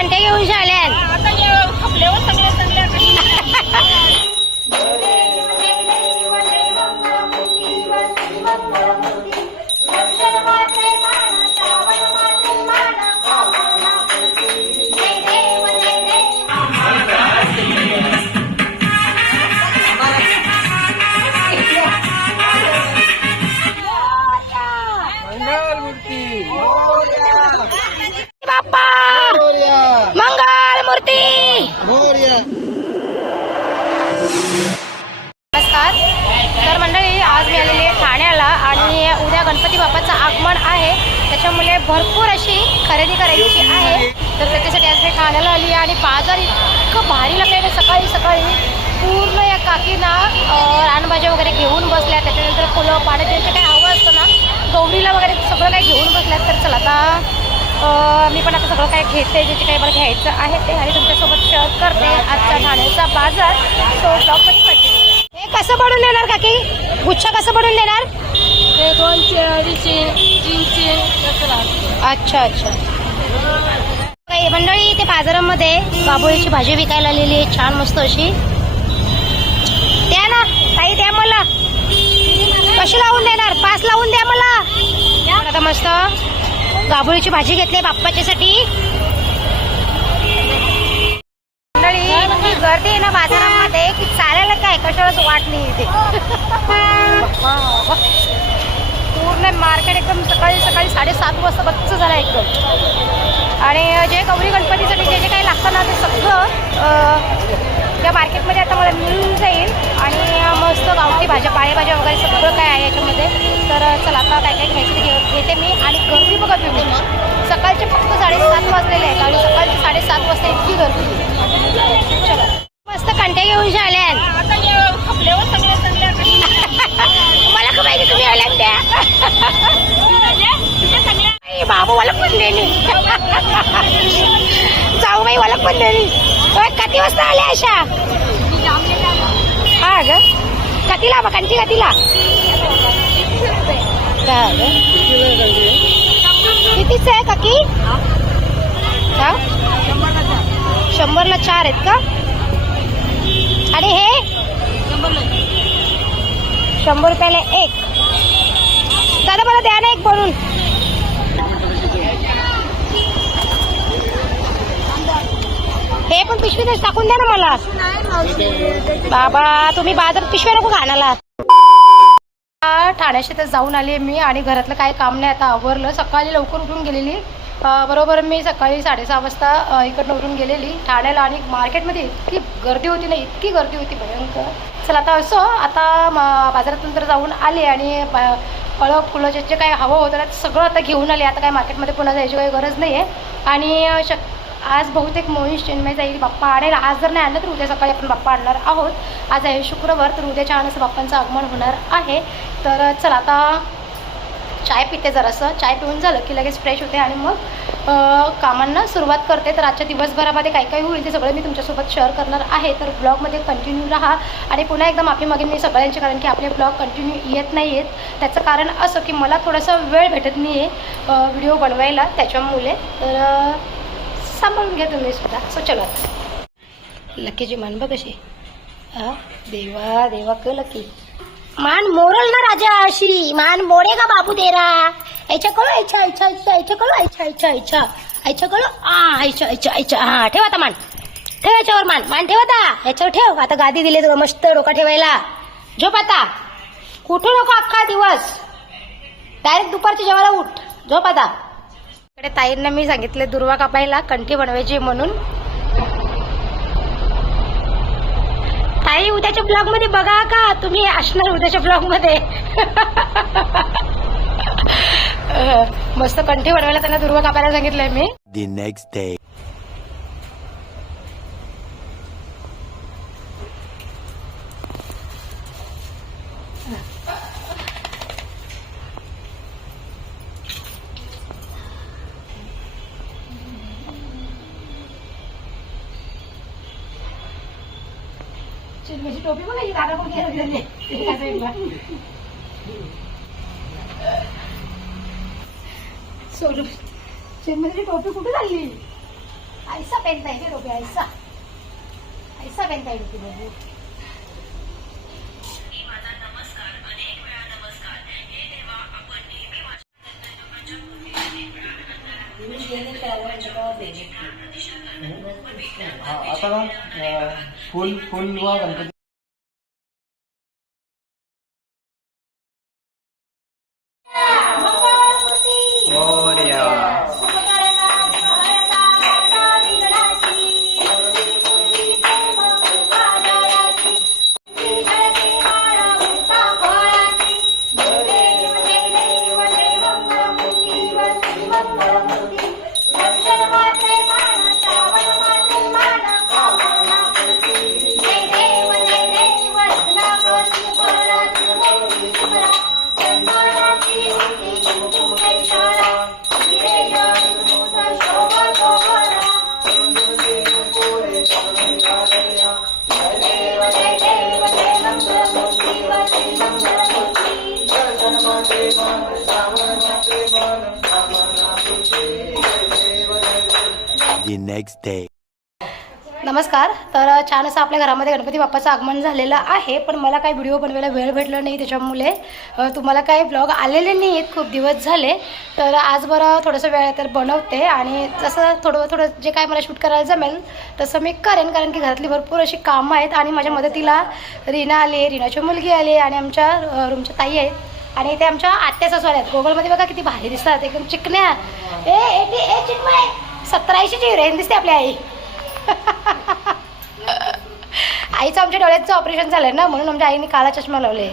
कंटे घेऊन शाळेत. काकीना अं, रानभाज्या वगैरे घेऊन बसल्या. त्याच्यानंतर फुलं पाणी त्यांचं काही हवं असतं ना गौरीला वगैरे सगळं काही घेऊन बसल्यात. तर चला आता मी पण आता सगळं काय घेते जे जे काही मला घ्यायचं आहे ते आणि तुमच्यासोबत शेअर करते आजचा ठाण्याचा बाजार. सो ब्लॉगमध्ये हे कसं बनवून देणार काकी? गुच्छ कसं बनवून देणार? ते दोनशे अडीचशे तीनशे. अच्छा अच्छा. मंडळी ते बाजारामध्ये बाबोळीची भाजी विकायला आलेली आहे. छान मस्त अशी द्या ना ताई द्या मला कशी लावून देणार? पाच लावून द्या मला. आता मस्त गाभोळीची भाजी घेतली बाप्पाच्यासाठी. मंडळी इतकी गर्दी आहे ना बाजारामध्ये की चालायला काय? कशालाच वाट नाही इथे. पूर्ण मार्केट एकदम सकाळी सकाळी साडेसात वाजता बच्च झाला एकदम. आणि जे गौरी गणपतीसाठी जे जे काही लागतं ना ते सगळं त्या या मार्केटमध्ये आता मला मिळून जाईल आणि मस्त गावठी भाज्या पाळेभाज्या वगैरे सगळं काय आहे याच्यामध्ये. तर चला आता काय काय घ्यायचं घेऊ घे- घेते मी. आणि गर्दी बघा तुम्ही. सकाळचे फक्त साडेसात वाजलेले आहेत. आणि सकाळचे साडेसात वाजता इतकी गर्दी. चला. मस्त कंटे घेऊन शाळेत मला का माहिती तुम्ही आल्यात त्या आई, बाबू जाऊ बाई मला पण किती वाजता आल्या अशा? हा ग. कतीला मग कंटी कतीला कितीच आहे काकी? हा? शंभरला चार आहेत का? आणि हे? शंभर रुपयाला एक. दादा मला द्या ना एक बनून हे पण पिशवी टाकून द्या ना मला. बाबा तुम्ही बाजारात पिशव्या नको घाणाला ठाण्याशी तर जाऊन आली मी आणि घरातलं काही काम नाही आता आवरलं. सकाळी लवकर उठून गेलेली. बरोबर मी सकाळी साडेसहा वाजता इकडनं उठून गेलेली. ठाण्याला आणि मार्केटमध्ये इतकी गर्दी होती ना इतकी गर्दी होती भयंकर. चला आता असो आता बाजारातून तर जाऊन आले आणि फळं फुलं जे काही हवं होतं सगळं आता घेऊन आले. आता काय मार्केटमध्ये पुन्हा जायची काही गरज नाही आहे आणि शक आज बहुतेक मोहिश चिन्मय जाईल बाप्पा आणेल आज जर नाही आणलं तर उद्या सकाळी आपण बाप्पा आणणार आहोत. आज आहे शुक्रवार तर उद्याच्या आणसं बाप्पांचं आगमन होणार आहे. तर चला आता चाय पिते जरासं. चाय पिऊन झालं की लगेच फ्रेश होते आणि मग कामांना सुरुवात करते. तर आजच्या दिवसभरामध्ये काय काय होईल ते सगळं मी तुमच्यासोबत शेअर करणार आहे. तर ब्लॉगमध्ये कंटिन्यू राहा आणि पुन्हा एकदा माफी मागेन मी सगळ्यांचे कारण की आपले ब्लॉग कंटिन्यू येत नाही आहेत त्याचं कारण असं की मला थोडासा वेळ भेटत नाही आहे व्हिडिओ बनवायला त्याच्यामुळे. तर सांभाळून घ्या तुम्ही सुद्धा. सो चलो आता. लकीची मान बघ कशी हा देवा देवा क लकी. मान मोरल ना राजा श्री मान मोरे का बाबू तेरा? ऐच्या कळो ऐच्या ऐच्या ऐच्या ऐच्या कळो ऐच्या ऐच्या ऐच्या. ऐच्या कळो? आ ऐच्या ऐच्या ऐच्या. हा ठेवा आता मान. ठेव याच्यावर मान. मान ठेव आता. याच्यावर ठेव. आता गादी दिली तुला मस्त डोका ठेवायला. झोप आता. कुठू नको अख्खा दिवस. डायरेक्ट दुपारच्या जेवायला उठ. झोप आता. इकडे ताईंना मी सांगितले दुर्वा कापायला कंठी बनवायची म्हणून. ताई उद्याच्या ब्लॉगमध्ये बघा का? तुम्ही असणार उद्याच्या ब्लॉगमध्ये. मस्त कंठी बनवायला त्यांना दुर्वा कापायला सांगितलंय मी. Day. टोपी बघा ही दादा पण केलं एका साईडला सोडून टोपी कुठे झाली? ऐसा पहनता है फिर हो ऐसा ऐसा पहनता टोपी बघू. आता फुल फुल व गणपती the next day. नमस्कार तर छान असं आपल्या घरामध्ये गणपती बाप्पाचं आगमन झालेलं आहे पण मला काही व्हिडिओ बनवायला वेळ भेटला नाही त्याच्यामुळे तुम्हाला काही ब्लॉग आलेले नाही आहेत खूप दिवस झाले तर आज बरं थोडंसं वेळ तर बनवते आणि जसं थोडं थोडं जे काय मला शूट करायला जमेल तसं मी करेन कारण की घरातली भरपूर अशी कामं आहेत आणि माझ्या मदतीला रीना आली रीनाची मुलगी आली आणि आमच्या रूमच्या ताई आहेत. आणि ते आमच्या आत्या सासू आहेत. गोगलमध्ये बघा किती भारी दिसतात एकदम चिकण्या. ए एक सत्तराऐंशीची हिरोईन दिसते आपली आई. आईचं आमच्या डोळ्याचं ऑपरेशन झालं ना म्हणून आमच्या आईने काळा चष्मा लावले.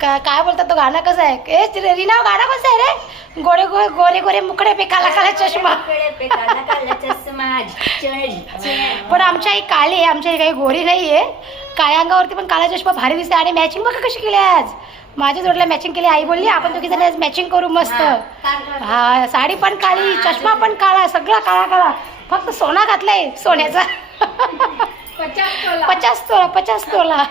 का काय बोलतात तो गाणं कसं आहे? ए रे- रीना गाणं कसं आहे रे? गोरे गोरे गोरे गोरे मुकडे पे काला काला चष्मा. पण आमच्या आई काळी आहे आमच्या आई काही गोरी नाही आहे काळ्या अंगावरती पण काळा चष्मा भारी दिसते आणि मॅचिंग बघा कशी केली आज. माझ्या जोडला मॅचिंग केली आई बोलली आपण दोघी जण मॅचिंग करू मस्त. हा साडी पण काळी चष्मा पण काळा सगळा काळा काळा. फक्त सोना घातलाय सोन्याचा. पचास तोला. पचास तोला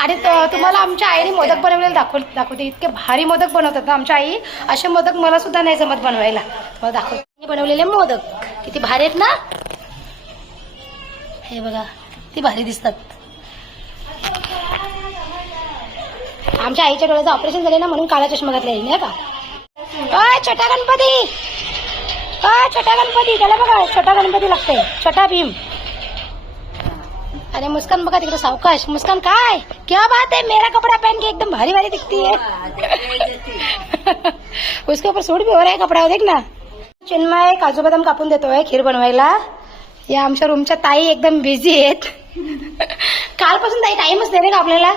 आणि त- तुम्हाला आमच्या आईने मोदक बनवलेले दाखव दाखवते. इतके भारी मोदक बनवतात ना आमच्या आई. असे मोदक मला सुद्धा नाही जमत बनवायला. मला दाखवते. बनवलेले मोदक. किती भारी आहेत ना? हे बघा ती भारी दिसतात. आमच्या आईच्या डोळ्याचं ऑपरेशन झाले ना म्हणून काळा चष्मा घातला नाही का? अय छोटा गणपती! अय छोटा गणपती त्याला बघा छोटा गणपती लागते छोटा भीम. अरे मुस्कान बघा तिकडे सावकाश. मुस्कान काय? क्या बात है मेरा कपड़ा पहन के एकदम भारी भारी दिखती है उसके ऊपर सूट भी हो रहा है कपड़ा हो, देख ना. चिन्मय काजू बदाम कापून देतोय खीर बनवायला. या आमच्या रूमच्या ताई एकदम बिझी आहेत. कालपासून ताई टाइमच नाही रे का आपल्याला?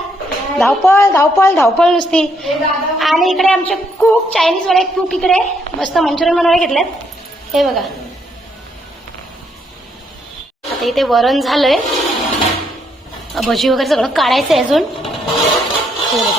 धावपळ धावपळ धावपळ नुसती. आणि इकडे आमचे कुक चायनीज वडे कुक इकडे. मस्त मंचुरियन बनवायला घेतलेत. हे बघा. आता इथे वरण झालंय. भजी वगैरे सगळं काढायचं आहे अजून. हे बघा.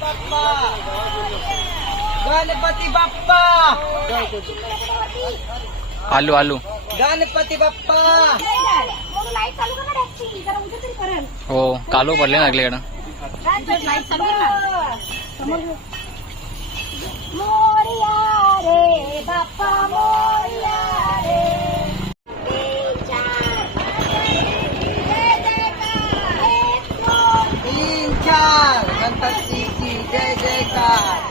बाप्पा गणपती बाप्पा. आलू आलू. गणपती बाप्पा. हो कालू पडले ना आपल्याकडं. मोरिया रे बाप्पा मोरिया रे. चार गणपतीची जय जयकार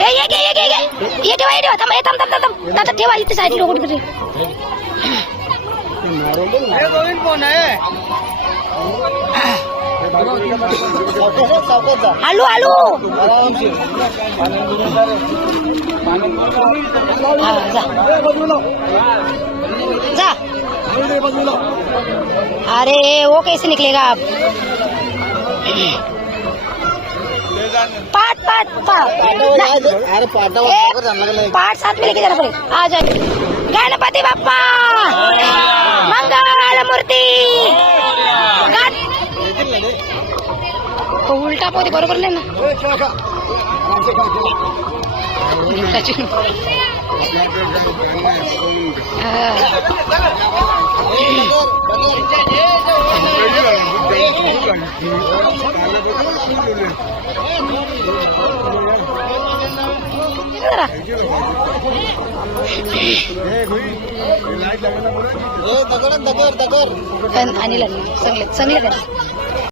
ये ये ठेवा ये ठेवा. थांब ए, थांब थांब थांब ठेवा इथे कुठे तरी कोण आहे? आलू आलू हा, जा जा. अरे वो कैसे निकलेगा आप पाठ पाठ पाठ अरे ए, पाठ साथ में लेके जाना पड़ेगा। आ जाए गणपति बाप्पा। मंगल मूर्ती। गण- तो उलटा पोते बरोबर नाही ना? आणि लागले चांगले चांगले